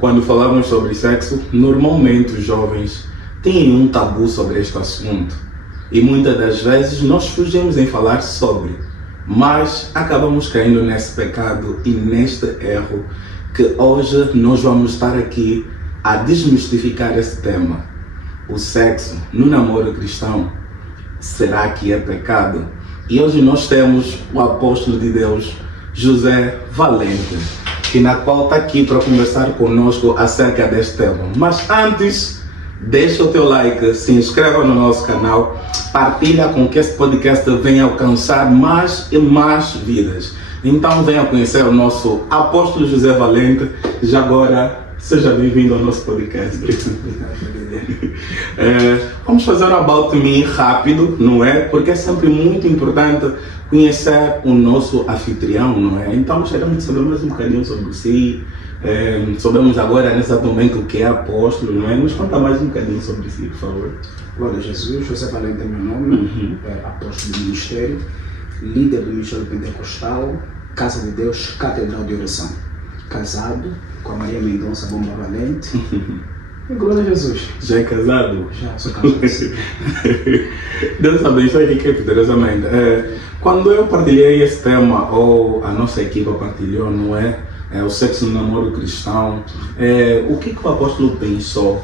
Quando falamos sobre sexo, normalmente os jovens têm um tabu sobre este assunto e muitas das vezes nós fugimos em falar sobre, mas acabamos caindo nesse pecado e neste erro que hoje nós vamos estar aqui a desmistificar esse tema. O sexo no namoro cristão, será que é pecado? E hoje nós temos o apóstolo de Deus, José Valente, que na qual está aqui para conversar conosco acerca deste tema. Mas antes, deixa o teu like, se inscreva no nosso canal, partilha com que este podcast venha alcançar mais e mais vidas. Então venha conhecer o nosso apóstolo José Valente. Já agora, seja bem-vindo ao nosso podcast. Vamos fazer um About Me rápido, não é? Porque é sempre muito importante conhecer o nosso anfitrião, não é? Então gostaríamos de saber mais um bocadinho sobre si. Sabemos agora nesse momento que é apóstolo, não é? Nos conta mais um bocadinho sobre si, por favor. Glória a Jesus, José Valente é meu nome, apóstolo do ministério, líder do Ministério Pentecostal, Casa de Deus, Catedral de Oração. Casado com a Maria Mendonça Bomba Valente. E glória a Jesus. Já é casado? Já, sou casado. Deus abençoe aqui poderosamente. Quando eu partilhei esse tema, ou a nossa equipa partilhou, não é? O sexo no namoro cristão, o que o apóstolo pensou?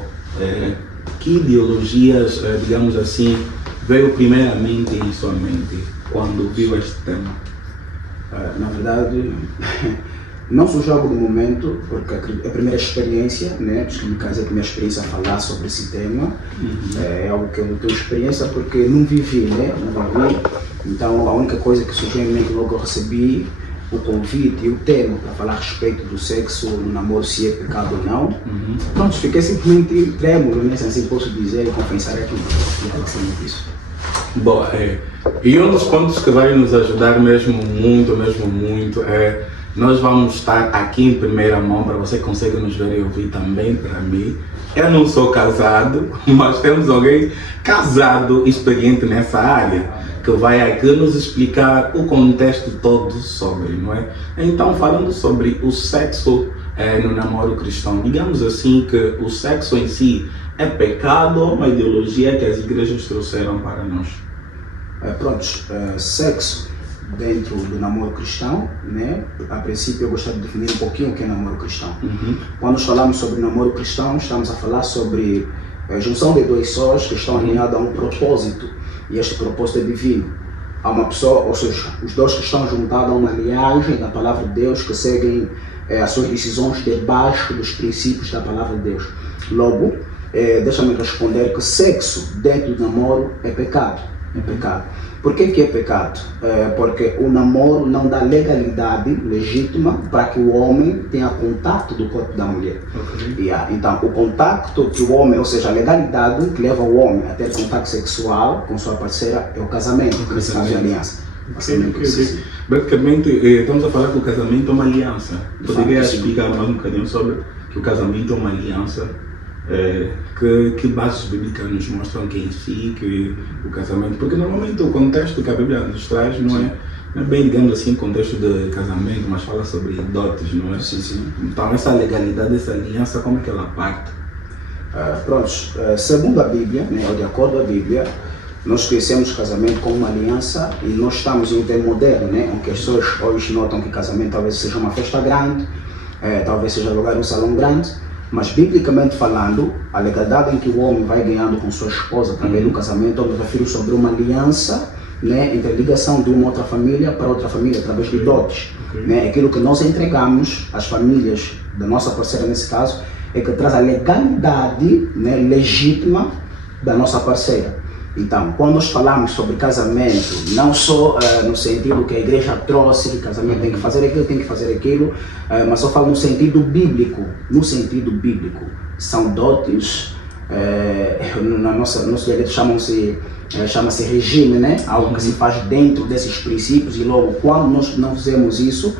Que ideologias, digamos assim, veio primeiramente em sua mente quando viu este tema? Na verdade, não surgiu algo no momento, porque a primeira experiência, né, que me casei, a primeira experiência a falar sobre esse tema, é algo que eu não tenho experiência porque não vivi, né, não vivi. Então a única coisa que surgiu em mente logo eu recebi o convite e o tema para falar a respeito do sexo no namoro, se é pecado ou não. Pronto, fiquei simplesmente trêmulo, né, assim posso dizer e confessar aquilo, e isso. Bom, e um dos pontos que vai nos ajudar mesmo muito é nós vamos estar aqui em primeira mão para você conseguir nos ver e ouvir também para mim. Eu não sou casado, mas temos alguém casado, experiente nessa área, que vai aqui nos explicar o contexto todo sobre, não é? Então, falando sobre o sexo no namoro cristão, digamos assim que o sexo em si é pecado ou uma ideologia que as igrejas trouxeram para nós? Sexo dentro do namoro cristão, né? A princípio eu gostaria de definir um pouquinho o que é namoro cristão. Quando nós falamos sobre namoro cristão, estamos a falar sobre a junção de dois sós que estão alinhados a um propósito, e este propósito é divino. Há uma pessoa, ou seja, os dois que estão juntados a uma linhagem da palavra de Deus, que seguem as suas decisões debaixo dos princípios da palavra de Deus. Logo, deixa-me responder que sexo dentro do namoro é pecado. É pecado. Por que é pecado? Porque o namoro não dá legalidade legítima para que o homem tenha contato do corpo da mulher. Então, o contato que o homem, ou seja, a legalidade que leva o homem a ter contato sexual com sua parceira é o casamento, que se faz de aliança. Basicamente, estamos a falar que o casamento é uma aliança. Poderia explicar mais um bocadinho sobre que o casamento é uma aliança? Que bases bíblicas nos mostram que em si, que o casamento, porque normalmente o contexto que a Bíblia nos traz não é bem, digamos assim, contexto de casamento, mas fala sobre dotes, não é? Sim. Então essa legalidade, essa aliança, como é que ela parte? Segundo a Bíblia, né, ou de acordo com a Bíblia, nós conhecemos casamento como uma aliança e nós estamos em um tempo moderno, né, onde as pessoas hoje notam que casamento talvez seja uma festa grande, talvez seja lugar em um salão grande. Mas, biblicamente falando, a legalidade em que o homem vai ganhando com sua esposa através do casamento, eu me refiro sobre uma aliança, né, entre a ligação de uma outra família para outra família, através de dotes. Né, aquilo que nós entregamos às famílias da nossa parceira, nesse caso, é que traz a legalidade, né, legítima da nossa parceira. Então, quando nós falamos sobre casamento, não só no sentido que a igreja trouxe, que casamento tem que fazer aquilo, mas só falo no sentido bíblico. No sentido bíblico, são dotes, na nossa igreja chama-se regime, né? Algo que se faz dentro desses princípios, e logo quando nós não fizemos isso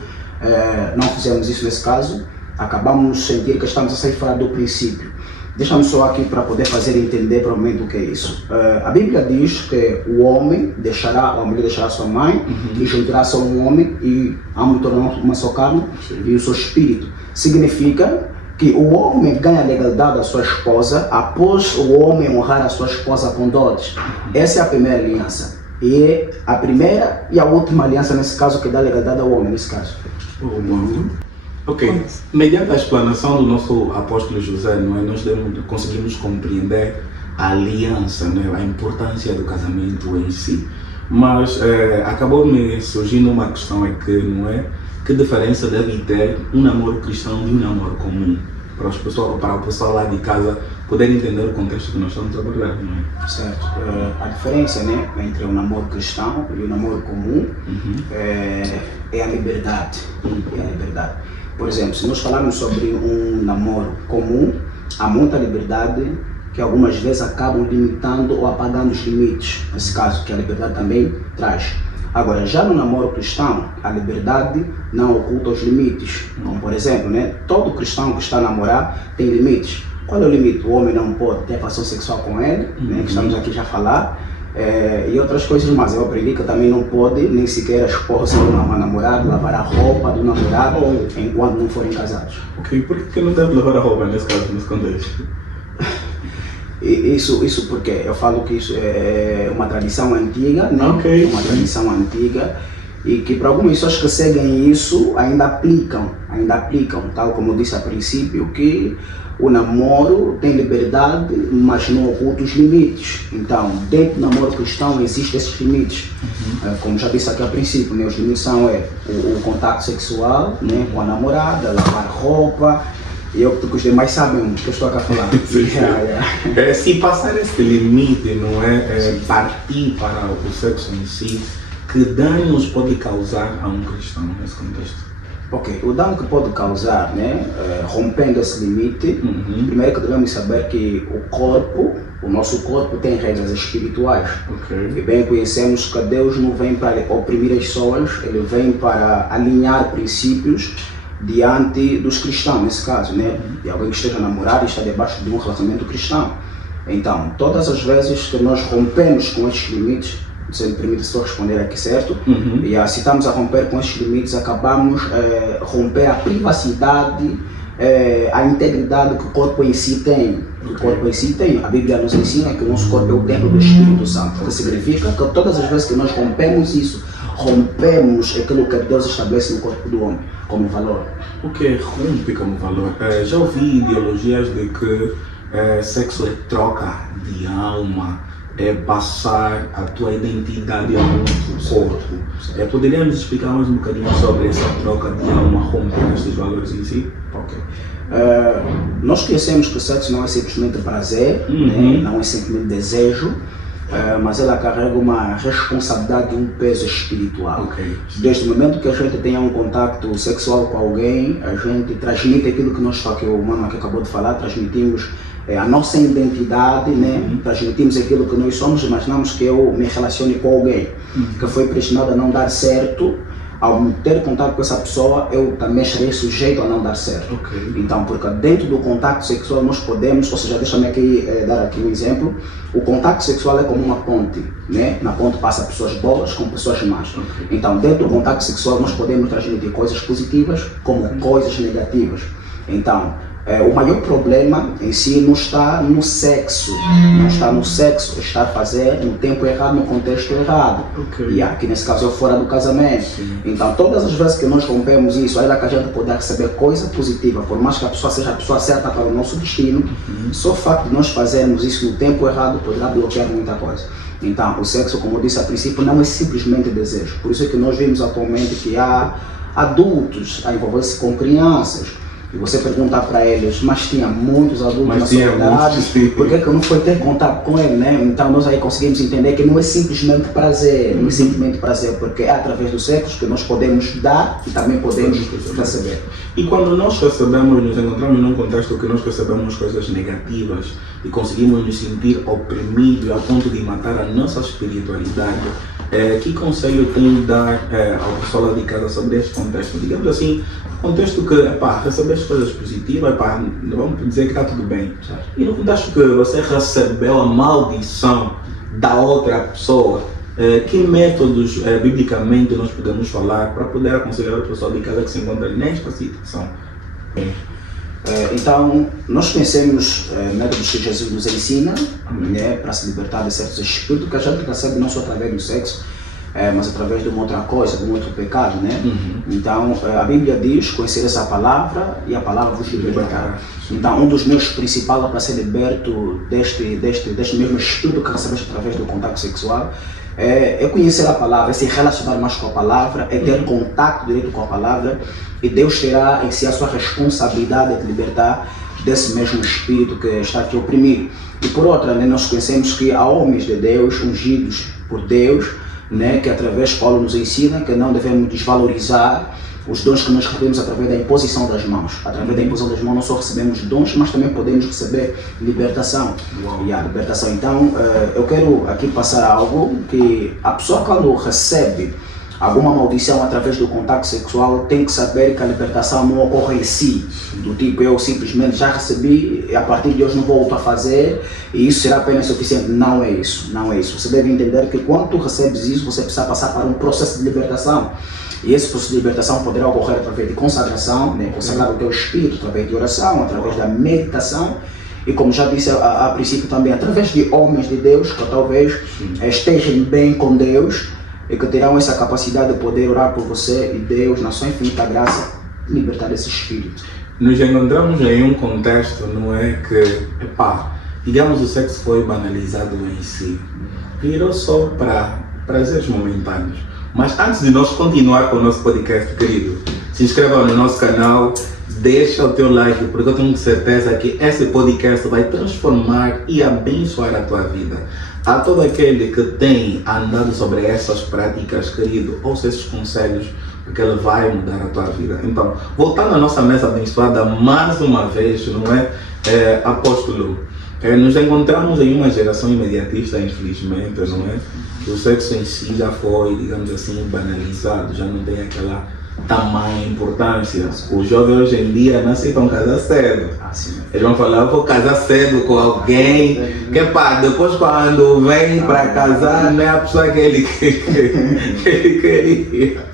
nesse caso, acabamos de sentir que estamos a sair fora do princípio. Deixa-me só aqui para poder fazer entender provavelmente o que é isso. A Bíblia diz que o homem deixará, a mulher deixará sua mãe e juntará-se a um homem e ambos tornarão uma só carne e o seu espírito. Significa que o homem ganha legalidade à sua esposa após o homem honrar a sua esposa com dotes. Essa é a primeira aliança. E é a primeira e a última aliança, nesse caso, que dá legalidade ao homem, nesse caso. Ok, mediante a explanação do nosso apóstolo José, não é, nós conseguimos compreender a aliança, não é, a importância do casamento em si. Mas acabou me surgindo uma questão, é que, não é, que diferença deve ter um namoro cristão de um namoro comum? Para o pessoal lá de casa poder entender o contexto que nós estamos a abordar, não é? Certo. A diferença, né, entre o namoro cristão e o namoro comum é a liberdade. É a liberdade. Por exemplo, se nós falarmos sobre um namoro comum, há muita liberdade que algumas vezes acabam limitando ou apagando os limites, nesse caso, que a liberdade também traz. Agora, já no namoro cristão, a liberdade não oculta os limites. Como, por exemplo, né, todo cristão que está a namorar tem limites. Qual é o limite? O homem não pode ter relação sexual com ele, né, que estamos aqui já a falar, e outras coisas, mas eu aprendi que também não pode nem sequer a esposa do namorado lavar a roupa do namorado enquanto não forem casados. Ok, por que não deve lavar a roupa nesse caso, nesse contexto? Isso porque eu falo que isso é uma tradição antiga, né? Okay. Uma tradição antiga e que para algumas pessoas que seguem isso ainda aplicam, tal como eu disse a princípio, que o namoro tem liberdade, mas não oculta os limites. Então, dentro do namoro cristão existem esses limites. Como já disse aqui a princípio, né? Os limites são o contato sexual, né? Com a namorada, lavar roupa. E eu que os demais sabem o que eu estou aqui a falar. Se passar esse limite, não é, partir para o sexo em si, que danos pode causar a um cristão nesse contexto? Ok, o dano que pode causar, né, rompendo esse limite, primeiro que devemos saber que o nosso corpo tem regras espirituais. Okay. E bem conhecemos que Deus não vem para oprimir as pessoas, Ele vem para alinhar princípios diante dos cristãos, nesse caso, né? De alguém que esteja namorado e está debaixo de um relacionamento cristão. Então, todas as vezes que nós rompemos com estes limites, se me permite só responder aqui, certo? E se estamos a romper com estes limites, acabamos romper a privacidade, a integridade que o corpo em si tem. O corpo em si tem. A Bíblia nos ensina que o nosso corpo é o templo do Espírito Santo. O que significa que todas as vezes que nós rompemos isso, rompemos aquilo que Deus estabelece no corpo do homem como valor. O que rompe como valor? Já ouvi ideologias de que sexo é troca de alma, é passar a tua identidade ao outro corpo. Poderíamos explicar mais um bocadinho sobre essa troca de alma, romper estes valores em si? Ok. Nós conhecemos que o sexo não é simplesmente prazer, né? Não é simplesmente desejo, mas ela carrega uma responsabilidade e um peso espiritual. Okay. Desde o momento que a gente tenha um contato sexual com alguém, a gente transmite aquilo que nós, que o mano aqui acabou de falar, transmitimos a nossa identidade, né? Transmitimos aquilo que nós somos. Imaginamos que eu me relacione com alguém que foi pressionado a não dar certo. Ao ter contato com essa pessoa, eu também estarei sujeito a não dar certo. Okay. Então, porque dentro do contato sexual nós podemos, ou seja, deixa-me aqui dar aqui um exemplo. O contato sexual é como uma ponte, né? Na ponte passa pessoas boas com pessoas más. Okay. Então, dentro do contato sexual nós podemos transmitir coisas positivas como coisas negativas. Então, o maior problema em si não está no sexo, está a fazer no tempo errado, no contexto errado. Okay. E aqui nesse caso é fora do casamento. Sim. Então todas as vezes que nós rompemos isso, ainda que a gente puder receber coisa positiva, por mais que a pessoa seja a pessoa certa para o nosso destino, só o facto de nós fazermos isso no tempo errado poderá bloquear muita coisa. Então o sexo, como eu disse a princípio, não é simplesmente desejo. Por isso é que nós vemos atualmente que há adultos a envolver-se com crianças. E você perguntar para eles, mas tinha muitos adultos na sociedade, por que eu não fui ter contato com ele, né? Então nós aí conseguimos entender que não é simplesmente prazer, não é simplesmente prazer, porque é através do sexo que nós podemos dar e também podemos receber. E quando nós recebemos, nos encontramos num contexto que nós recebemos coisas negativas e conseguimos nos sentir oprimidos ao ponto de matar a nossa espiritualidade, que conselho tem de dar ao pessoal lá de casa sobre este contexto? Digamos assim, contexto que, recebeste coisas positivas, vamos dizer que está tudo bem. Certo. E no contexto que você recebeu a maldição da outra pessoa, que métodos biblicamente nós podemos falar para poder aconselhar o pessoal de casa que se encontra nesta situação? Então, nós conhecemos métodos que Jesus nos ensina, né, para se libertar de certos espíritos que a gente recebe não só através do sexo, mas através de uma outra coisa, de um outro pecado, né? Então, a Bíblia diz, conhecer essa palavra e a palavra vos libertará. Então, um dos meios principais para ser liberto deste mesmo espírito que recebemos através do contato sexual é conhecer a palavra, é se relacionar mais com a palavra, é ter contato direto com a palavra, e Deus terá em si a sua responsabilidade de libertar desse mesmo espírito que está aqui oprimido. E por outra, né, nós conhecemos que há homens de Deus, ungidos por Deus, né, que através de Paulo nos ensina que não devemos desvalorizar os dons que nós recebemos através da imposição das mãos. Através da imposição das mãos não só recebemos dons, mas também podemos receber libertação. E a libertação, então, eu quero aqui passar algo que a pessoa quando recebe alguma maldição através do contato sexual tem que saber que a libertação não ocorre em si, do tipo eu simplesmente já recebi e a partir de hoje não volto a fazer e isso será apenas suficiente. Não é isso, não é isso. Você deve entender que quando tu recebes isso, você precisa passar para um processo de libertação. E esse processo de libertação poderá ocorrer através de consagração, né? Consagrar o teu espírito através de oração, através da meditação e, como já disse a princípio também, através de homens de Deus que talvez estejam bem com Deus e que terão essa capacidade de poder orar por você e Deus, na sua infinita graça, libertar esse espírito. Nos encontramos em um contexto, não é, que, digamos, o sexo foi banalizado em si. Virou só para prazeres momentâneos. Mas antes de nós continuar com o nosso podcast, querido, se inscreva no nosso canal, deixa o teu like, porque eu tenho certeza que esse podcast vai transformar e abençoar a tua vida. A todo aquele que tem andado sobre essas práticas, querido, ouça esses conselhos, porque ele vai mudar a tua vida. Então, voltando à nossa mesa abençoada, mais uma vez, não é, apóstolo, nos encontramos em uma geração imediatista, infelizmente, não é? Que o sexo em si já foi, digamos assim, banalizado, já não tem aquela tamanha importância. Os jovens hoje em dia não aceitam casar cedo. Eles vão falar, eu vou casar cedo com alguém, que depois quando vem para casar não é a pessoa que ele queria.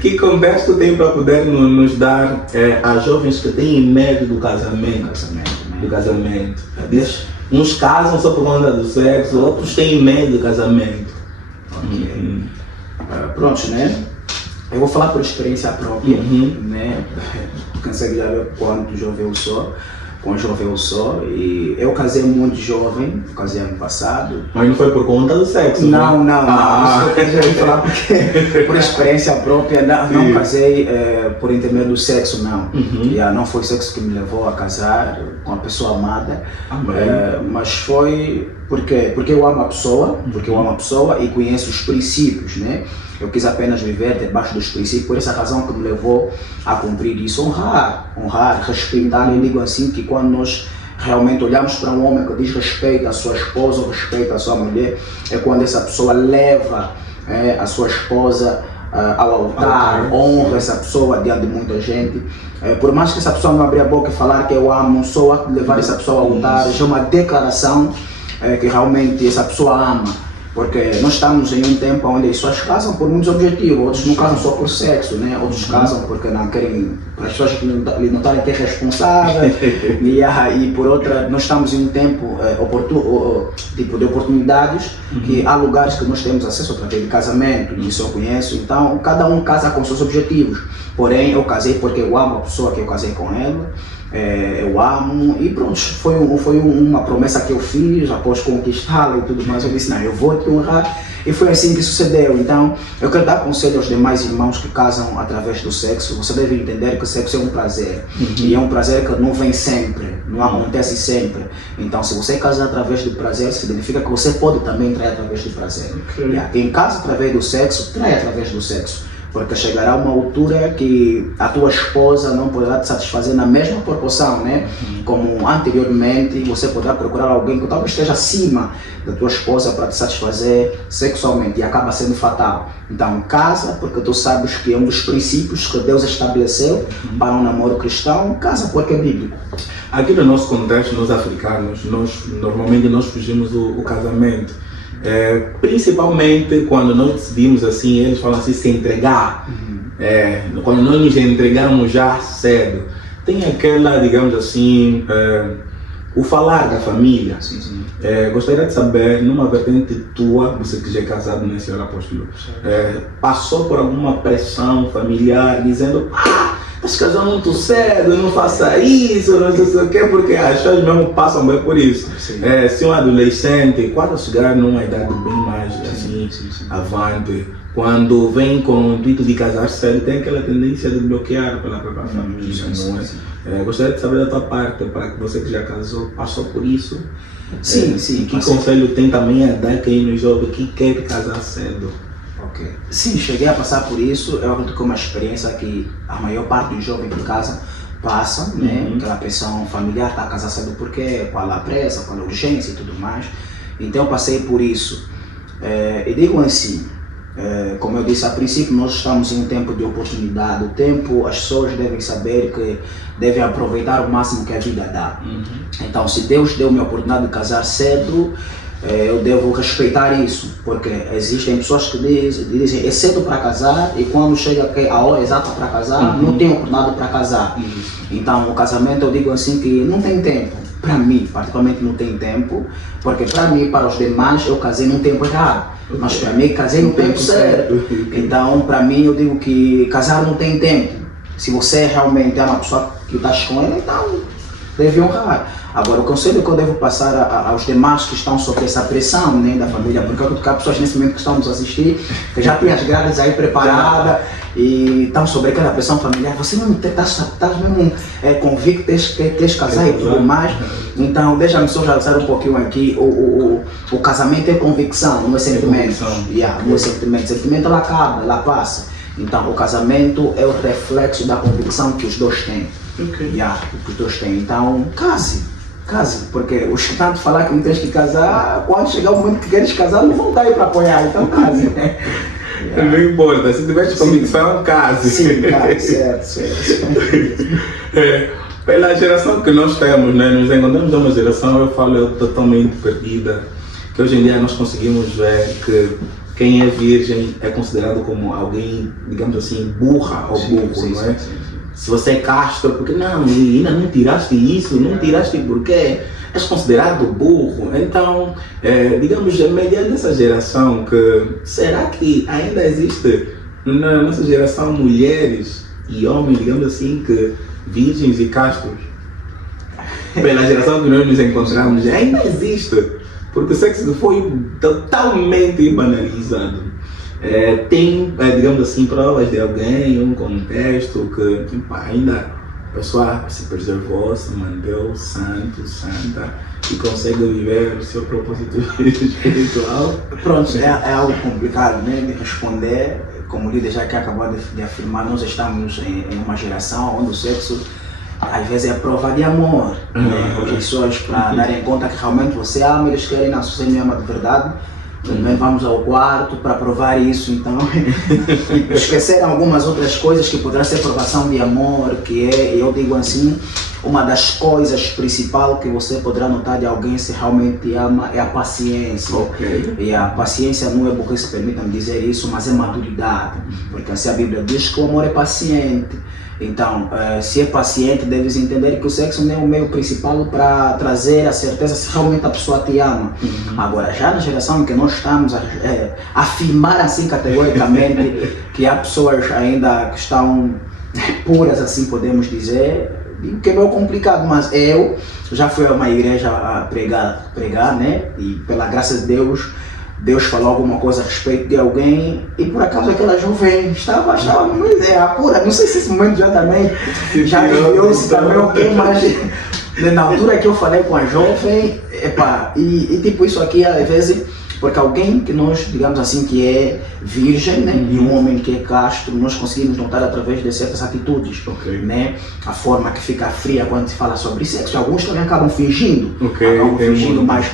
Que contexto tem para poder nos dar a jovens que têm medo do casamento? Uns casam só por conta do sexo, outros têm medo do casamento. Pronto, né? Eu vou falar por experiência própria, né? Consegue já ver quanto jovem eu sou, e eu casei muito jovem, casei ano passado. Mas não foi por conta do sexo? Não. Isso eu vou falar porque por experiência própria, não casei por intermédio do sexo, não. Não foi o sexo que me levou a casar com a pessoa amada, mas foi porque eu amo a pessoa, e conheço os princípios, né? Eu quis apenas viver debaixo dos princípios, por essa razão que me levou a cumprir isso, honrar, respeitar. Eu digo assim que quando nós realmente olhamos para um homem que diz respeito à sua esposa, respeito à sua mulher, é quando essa pessoa leva a sua esposa ao altar, honra essa pessoa diante de muita gente. Por mais que essa pessoa não abra a boca e falar que eu amo, só a levar essa pessoa ao altar, já é uma declaração que realmente essa pessoa ama. Porque nós estamos em um tempo onde as pessoas casam por muitos objetivos, outros não casam só por sexo, né? Outros casam porque não querem, para as pessoas lhe notarem que é responsável. E por outra, nós estamos em um tempo tipo de oportunidades, que há lugares que nós temos acesso através de casamento, e isso eu conheço. Então, cada um casa com seus objetivos. Porém, eu casei porque eu amo a pessoa que eu casei com ela. Eu amo, e pronto, foi uma promessa que eu fiz após conquistá-la e tudo mais. Eu disse, não, eu vou te honrar, e foi assim que sucedeu. Então, eu quero dar conselho aos demais irmãos que casam através do sexo. Você deve entender que o sexo é um prazer, e é um prazer que não vem sempre, não acontece sempre. Então, se você casar através do prazer, significa que você pode também trair através do prazer. Quem casa através do sexo, trai através do sexo. Porque chegará uma altura que a tua esposa não poderá te satisfazer na mesma proporção, né? Como anteriormente, você poderá procurar alguém que talvez esteja acima da tua esposa para te satisfazer sexualmente, e acaba sendo fatal. Então, casa, porque tu sabes que é um dos princípios que Deus estabeleceu para um namoro cristão. Casa porque é bíblico. Aqui no nosso contexto, nós africanos, normalmente nós fugimos o casamento. Principalmente quando nós decidimos assim, eles falam assim, se entregar. Quando nós nos entregamos já cedo. tem aquela, digamos assim, o falar da família. Sim, sim. Gostaria de saber, numa vertente tua, você que já é casado, né, senhor apóstolo, passou por alguma pressão familiar dizendo: estás casando muito cedo, não faça isso, não sei o quê, porque as pessoas mesmo passam bem por isso. Se um adolescente, quando chegar numa idade bem mais assim, avante, quando vem com o intuito de casar cedo, tem aquela tendência de bloquear pela própria família, não é? Gostaria de saber da tua parte, para que você que já casou, passou por isso. Sim. Que conselho tem também a dar quem nos ouve que quer casar cedo? Ok. Sim, cheguei a passar por isso. Eu acredito que é uma experiência que a maior parte dos jovens de casa passa, né? Aquela pressão familiar, tá casar cedo porque qual a pressa, qual a urgência e tudo mais. Então eu passei por isso. E digo assim, como eu disse a princípio, nós estamos em um tempo de oportunidade. O tempo, as pessoas devem saber que devem aproveitar o máximo que a vida dá. Então, se Deus deu-me a oportunidade de casar cedo, eu devo respeitar isso, porque existem pessoas que dizem é cedo para casar e quando chega a hora exata para casar, não tem oportunidade para casar. Então, o casamento, eu digo assim que não tem tempo. Para mim, particularmente, não tem tempo, porque para mim, para os demais, eu casei num tempo errado. Mas para mim, casei no tempo certo. Então, para mim, eu digo que casar não tem tempo. Se você realmente é uma pessoa que está com ela, então deve honrar. Agora, o conselho que eu devo passar aos demais que estão sob essa pressão, né, da família, porque eu acredito que há pessoas nesse momento que estão nos assistir, que já têm as grades aí preparadas e estão sob aquela pressão familiar. Você não estás mesmo convicto que tens casar e tudo mais. Então, deixa-me só realçar um pouquinho aqui. O casamento é convicção, não é sentimento. Não é sentimento. Sentimento ela acaba, ela passa. Então, o casamento é o reflexo da convicção que os dois têm. Que os dois têm. Então, case, porque os que tanto falar que não tens que casar, quando chegar o momento que queres casar, não vão estar aí para apoiar, então case. Não importa, se tiveres convicção, case. Sim, certo. Pela geração que nós temos, né, nos encontramos numa geração, eu falo, totalmente perdida, que hoje em dia nós conseguimos ver que quem é virgem é considerado como alguém, digamos assim, burra ou burro, não é? Se você é castro, porque não, ainda não tiraste isso, não tiraste porque és considerado burro. Então, digamos, mediante essa geração, será que ainda existe na nossa geração mulheres e homens, digamos assim, que virgens e castros? Pela geração que nós nos encontramos, ainda existe, porque o sexo foi totalmente banalizado. Tem, digamos assim, provas de alguém, um contexto que ainda a pessoa se preservou, se manteve santa e consegue viver o seu propósito espiritual. Pronto, é algo complicado, né, de responder. Como o líder já que acabou de afirmar, nós estamos em uma geração onde o sexo às vezes é prova de amor. As pessoas, para darem conta que realmente você ama, eles querem, não, se você me ama de verdade, também vamos ao quarto para provar isso. Então, esqueceram algumas outras coisas que poderá ser provação de amor, que é, eu digo assim, uma das coisas principais que você poderá notar de alguém se realmente ama é a paciência. E a paciência não é porque se permitam dizer isso, mas é maturidade. Porque assim a Bíblia diz que o amor é paciente. Então, se é paciente, deves entender que o sexo não é o meio principal para trazer a certeza se realmente a pessoa te ama. Agora, já na geração em que nós estamos a afirmar assim categoricamente que há pessoas ainda que estão puras, assim podemos dizer, que é meio complicado, mas eu já fui a uma igreja a pregar, né? E pela graça de Deus falou alguma coisa a respeito de alguém e por acaso aquela jovem estava muito pura, não sei se esse momento já também já viveu isso também, mas na altura que eu falei com a jovem, e tipo isso aqui às vezes, porque alguém que nós, digamos assim, que é virgem, né, e um homem que é castro, nós conseguimos notar através de certas atitudes, né, a forma que fica fria quando se fala sobre sexo, alguns também acabam fingindo, mas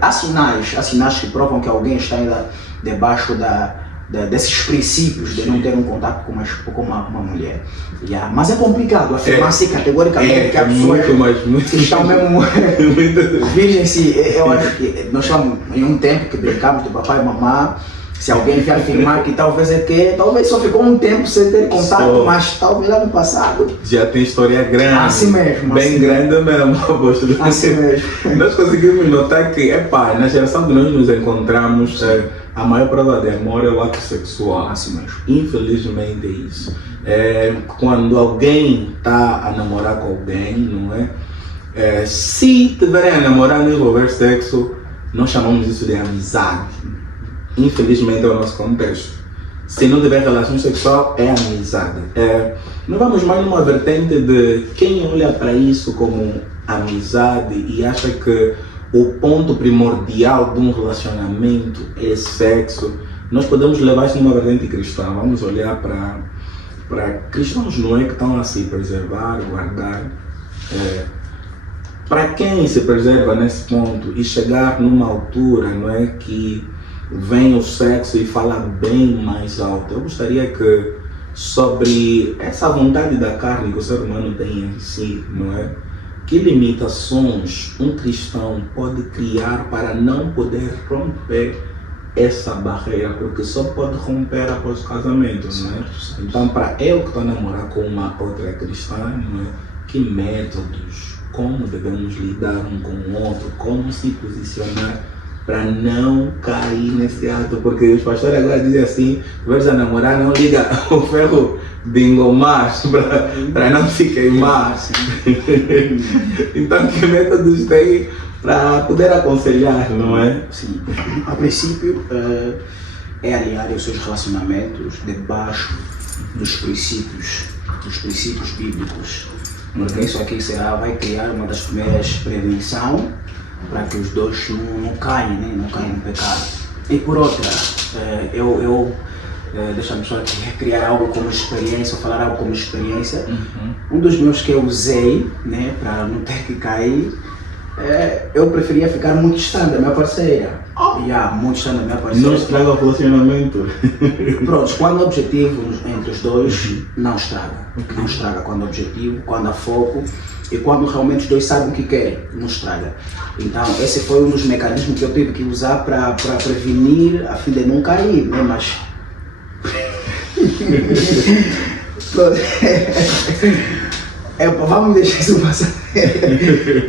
há sinais que provam que alguém está ainda debaixo desses princípios de não ter um contato com uma mulher. Mas é complicado afirmar assim categoricamente que há pessoas que estão mesmo virgens. Eu acho que nós estamos em um tempo que brincamos de papai e mamãe, Se alguém vier afirmar que talvez talvez só ficou um tempo sem ter contato, mas talvez lá no passado. Já tem história grande. Assim mesmo. Bem assim grande mesmo, apóstolo. Assim mesmo. Nós conseguimos notar que, na geração que nós nos encontramos, a maior prova de amor é o ato sexual. Assim mesmo. Infelizmente é isso. Quando alguém está a namorar com alguém, não é? Se tiverem a namorar e envolver sexo, nós chamamos isso de amizade. Infelizmente é o nosso contexto. Se não tiver relação sexual, é amizade. Nós vamos mais numa vertente de quem olha para isso como amizade e acha que o ponto primordial de um relacionamento é sexo. Nós podemos levar isso numa vertente cristã. Vamos olhar para cristãos, não é, que estão a se preservar, guardar. Para quem se preserva nesse ponto e chegar numa altura, não é, que vem o sexo e fala bem mais alto. Eu gostaria que sobre essa vontade da carne que o ser humano tem em si, não é? Que limitações um cristão pode criar para não poder romper essa barreira, porque só pode romper após o casamento, não é? Então, para eu que estou a namorar com uma outra cristã, não é? Que métodos, como devemos lidar um com o outro, como se posicionar para não cair nesse ato, porque os pastores agora dizem assim, vais a namorar, não liga o ferro de engomar para não se queimar. Então, que métodos tem para poder aconselhar, não é? Sim, a princípio é alinhar os seus relacionamentos debaixo dos princípios bíblicos, porque isso aqui vai criar uma das primeiras prevenções para que os dois não caiam, né? Não caiam no pecado. E por outra, deixa-me só aqui recriar algo como experiência, ou falar algo como experiência. Um dos meus que eu usei, né, para não ter que cair, eu preferia ficar muito distante da minha parceira. Muito distante da minha parceira. Não estraga o relacionamento. Pronto, quando o objetivo entre os dois não estraga. Não estraga quando o objetivo, quando há foco e quando realmente os dois sabem o que querem, não estraga. Então, esse foi um dos mecanismos que eu tive que usar para prevenir, a fim de não cair, né? Mas vamos deixar isso passar.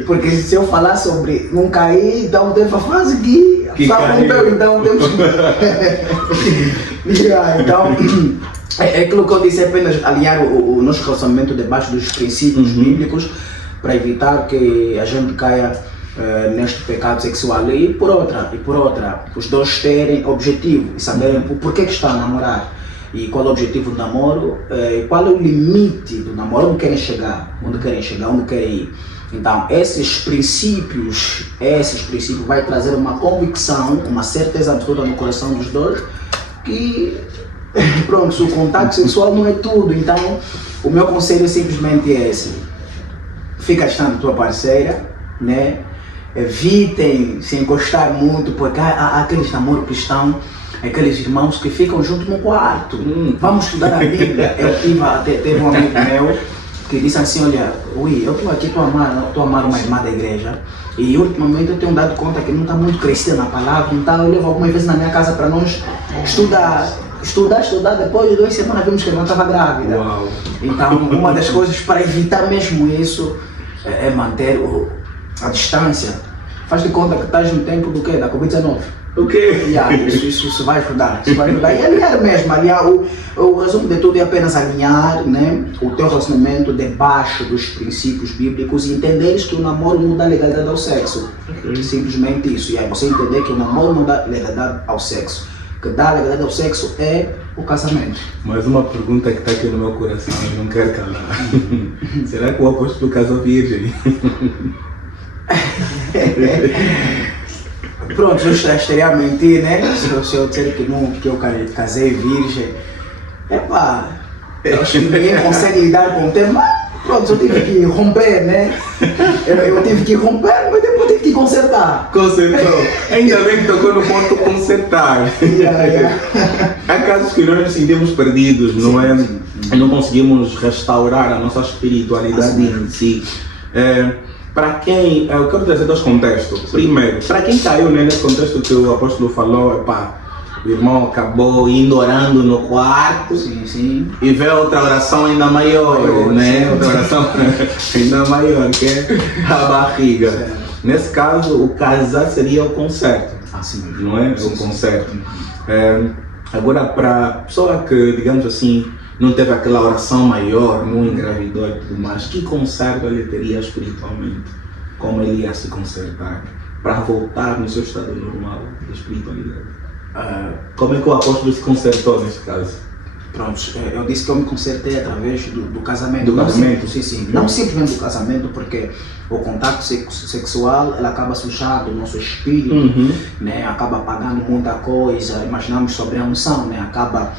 Porque se eu falar sobre não cair, então teve a fase que rompeu, então temos então é aquilo que eu disse, é apenas alinhar o nosso relacionamento debaixo dos princípios bíblicos para evitar que a gente caia neste pecado sexual. E por outra, os dois terem objetivo e saberem por que estão a namorar e qual é o objetivo do namoro, qual é o limite do namoro, onde querem chegar, onde querem ir. Então, esses princípios vai trazer uma convicção, uma certeza absoluta no coração dos dois que pronto, o contato sexual não é tudo. Então, o meu conselho é simplesmente esse: fica distante da tua parceira, né? Evitem se encostar muito, porque há aqueles namoros cristãos, aqueles irmãos que ficam juntos no quarto. Vamos estudar a Bíblia. Teve um amigo meu que disse assim: olha, eu estou aqui, estou a amar uma irmã da igreja e ultimamente eu tenho dado conta que não está muito crescida na palavra, então eu levo algumas vezes na minha casa para nós estudar, depois de 2 semanas vimos que ela estava grávida. Uau. Então, uma das coisas para evitar mesmo isso é manter a distância. Faz de conta que estás no tempo do quê? Da Covid-19. O quê? Isso vai ajudar. E alinhar mesmo, o resumo de tudo é apenas alinhar, né, o teu relacionamento debaixo dos princípios bíblicos e entenderes que o namoro não dá legalidade ao sexo. Simplesmente isso. E aí você entender que o namoro não dá legalidade ao sexo. O que dá legalidade ao sexo é o casamento. Mais uma pergunta que está aqui no meu coração e não quero calar. Será que o apóstolo casou virgem? Pronto, eu estaria a mentir, né? Se eu disser que eu casei virgem, acho que ninguém consegue lidar com o tema. Pronto, eu tive que romper, né? Eu tive que romper, mas depois tive que consertar. Consertou. Ainda bem que tocou no ponto consertar. Há casos que nós nos sentimos perdidos, não é? Não conseguimos restaurar a nossa espiritualidade em si. Para quem, eu quero trazer 2 contextos. Primeiro, para quem caiu nesse contexto que o apóstolo falou, o irmão acabou indo orando no quarto. Sim, sim. E vê outra oração ainda maior, né? Sim. Outra oração ainda maior, que é a barriga. Certo. Nesse caso, o casar seria o concerto, Assim mesmo. não é? Sim, O sim. concerto. Agora, para a pessoa que, digamos assim, não teve aquela oração maior, não engravidou e tudo mais, que conserto ele teria espiritualmente? Como ele ia se consertar para voltar no seu estado normal de espiritualidade? Como é que o apóstolo se consertou neste caso? Pronto, eu disse que eu me consertei através do casamento. Do Não casamento? sim, sim. Não simplesmente do casamento, porque o contato sexual ele acaba sujando o nosso espírito, né? Acaba apagando muita coisa. Imaginamos sobre a unção, né? Acaba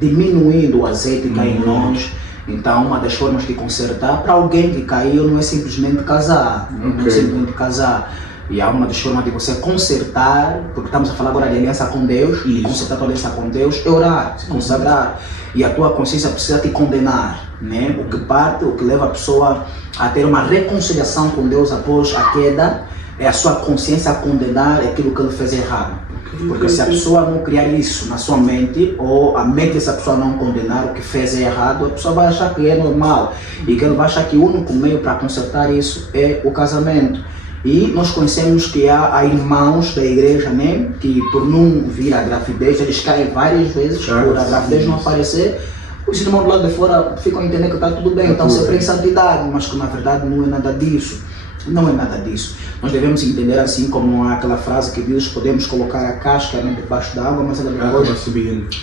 diminuindo o azeite que há em nós. Então, uma das formas de consertar para alguém que caiu não é simplesmente casar, não é simplesmente casar. E há uma das formas de você consertar, porque estamos a falar agora de aliança com Deus, e consertar a tua aliança com Deus é orar, se consagrar. E a tua consciência precisa te condenar, né? O que leva a pessoa a ter uma reconciliação com Deus após a queda, é a sua consciência a condenar aquilo que ele fez errado. Porque se a pessoa não criar isso na sua mente, ou a mente dessa pessoa não condenar o que fez errado, a pessoa vai achar que é normal. E que ele vai achar que o único meio para consertar isso é o casamento. E nós conhecemos que há irmãos da igreja, né, que por não vir a gravidez, eles caem várias vezes por a gravidez não aparecer. Os irmãos do lado de fora ficam a entender que está tudo bem, estão sempre em santidade, mas que na verdade não é nada disso. Não é nada disso. Nós devemos entender assim como aquela frase que diz: podemos colocar a casca, né, debaixo da água, mas ela depois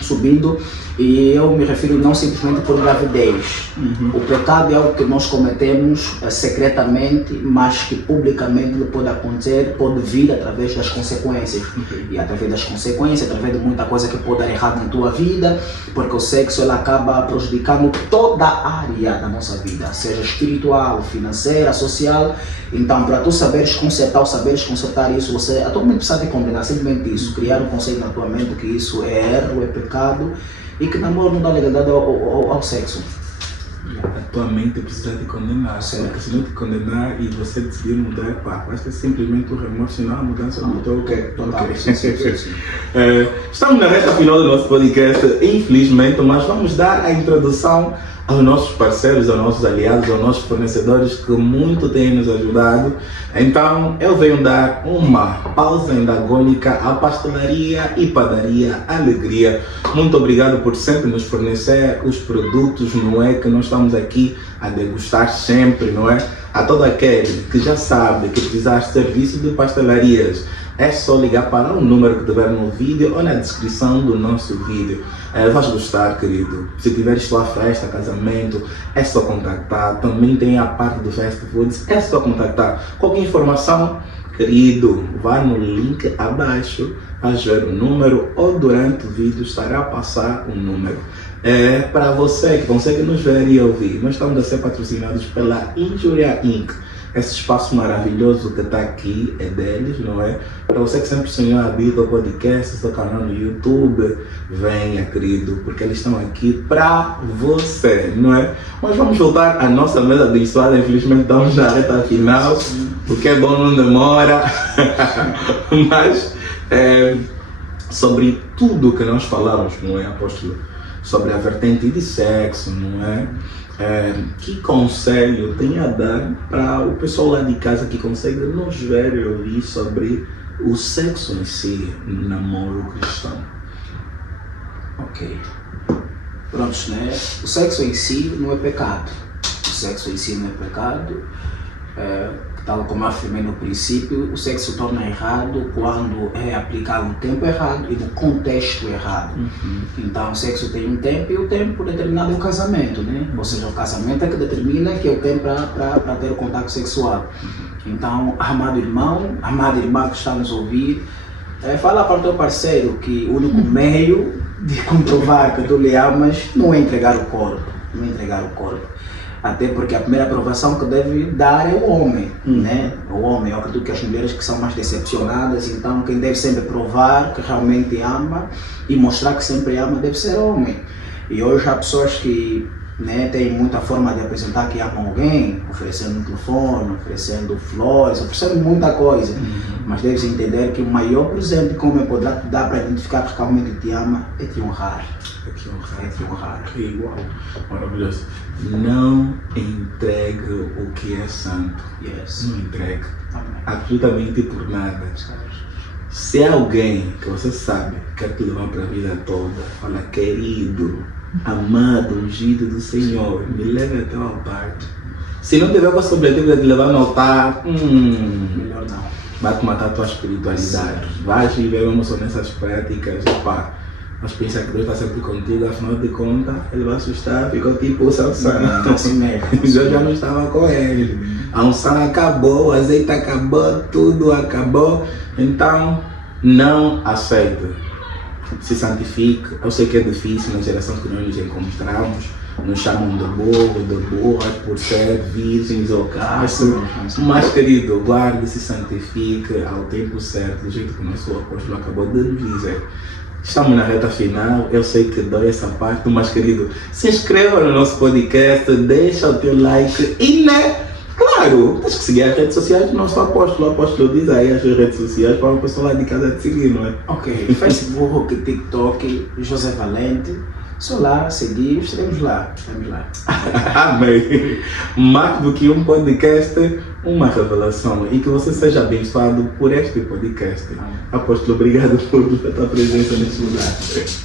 subindo. E eu me refiro não simplesmente por gravidez. O pecado é algo que nós cometemos secretamente, mas que publicamente pode acontecer, pode vir através das consequências. E através das consequências, através de muita coisa que pode dar errado na tua vida, porque o sexo ele acaba prejudicando toda a área da nossa vida, seja espiritual, financeira, social. Então, para tu saberes consertar isso, você atualmente precisa de condenar simplesmente isso, criar um conceito na tua mente que isso é erro, é pecado e que namoro não dá legalidade ao sexo. A tua mente precisa de condenar, porque se não te condenar e você decidir mudar, vai ser simplesmente o remorso e não a mudança do teu Total. Estamos na reta final do nosso podcast, infelizmente, mas vamos dar a introdução aos nossos parceiros, aos nossos aliados, aos nossos fornecedores que muito têm nos ajudado. Então eu venho dar uma pausa endagônica à pastelaria e padaria Alegria. Muito obrigado por sempre nos fornecer os produtos, não é? Que nós estamos aqui a degustar sempre, não é? A todo aquele que já sabe que precisar de serviço de pastelarias, é só ligar para o número que tiver no vídeo ou na descrição do nosso vídeo. Vais gostar, querido. Se tiveres sua festa, casamento, é só contactar. Também tem a parte do fast foods, é só contactar. Qualquer informação, querido, vá no link abaixo, vais ver o número ou durante o vídeo estará a passar o número. Para você que consegue nos ver e ouvir, nós estamos a ser patrocinados pela Injuria Inc. Esse espaço maravilhoso que está aqui é deles, não é? Para você que sempre sonhou abrir o podcast, seu canal no YouTube, venha, querido, porque eles estão aqui para você, não é? Mas vamos voltar à nossa mesa abençoada. Infelizmente estamos na reta final, o que é bom não demora. Mas sobre tudo que nós falamos, não é, apóstolo? Sobre a vertente de sexo, não é? Que conselho tem a dar para o pessoal lá de casa que consegue nos ver e ouvir sobre o sexo em si, no namoro cristão? Ok. Prontos, né? O sexo em si não é pecado. O sexo em si não é pecado. Tal como eu afirmei no princípio, o sexo torna errado quando é aplicado no tempo errado e no contexto errado. Então, o sexo tem um tempo e o tempo determinado é o casamento, né? Ou seja, o casamento é que determina que é o tempo para ter o contato sexual. Então, amado irmão, amada irmã que está nos ouvir, fala para o teu parceiro que o único meio de comprovar que tu lhe amas não é entregar o corpo, não é entregar o corpo. Até porque a primeira aprovação que deve dar é o homem, né? O homem, eu acredito que as mulheres que são mais decepcionadas, então quem deve sempre provar que realmente ama e mostrar que sempre ama deve ser homem. E hoje há pessoas que né? Tem muita forma de apresentar que ama alguém, oferecendo um telefone, oferecendo flores, oferecendo muita coisa. Mas deves entender que o maior presente que o homem poderá te dar para identificar que realmente te ama é te honrar. É te honrar. É te honrar. Igual. Maravilhoso. Não entregue o que é santo. Yes. Não entregue. Amém. Absolutamente por nada. Se é alguém que você sabe que quer te levar para a vida toda, fala, querido, amado, ungido do Senhor, me leve até o altar. Se não tiver com esse objetivo de te levar no altar, Melhor não. vai te matar a tua espiritualidade. Vai viver mesmo só nessas práticas. Opa, mas pensa que Deus está sempre contigo, afinal de contas, ele vai assustar, ficou tipo o Sansão. Assim mesmo. Deus já não estava com ele. A unção acabou, o azeite acabou, tudo acabou. Então, não aceite. Se santifique. Eu sei que é difícil na geração que nós nos encontramos. Nos chamam de burro, de burras por ser virgens ou casto. Mas, querido, guarde, se santifique ao tempo certo, do jeito que o nosso apóstolo acabou de nos dizer. Estamos na reta final, eu sei que dói essa parte, mas, querido, se inscreva no nosso podcast, deixa o teu like e, né? Claro, tens que seguir as redes sociais do nosso apóstolo. O apóstolo diz aí as redes sociais para o pessoal lá de casa te seguir, não é? Ok, Facebook, TikTok, José Valente. Só lá, seguir, estaremos lá. Amém. Mais do que um podcast, uma revelação. E que você seja abençoado por este podcast. Amém. Apóstolo, obrigado por a tua presença neste lugar.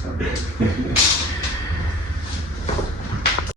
Amém.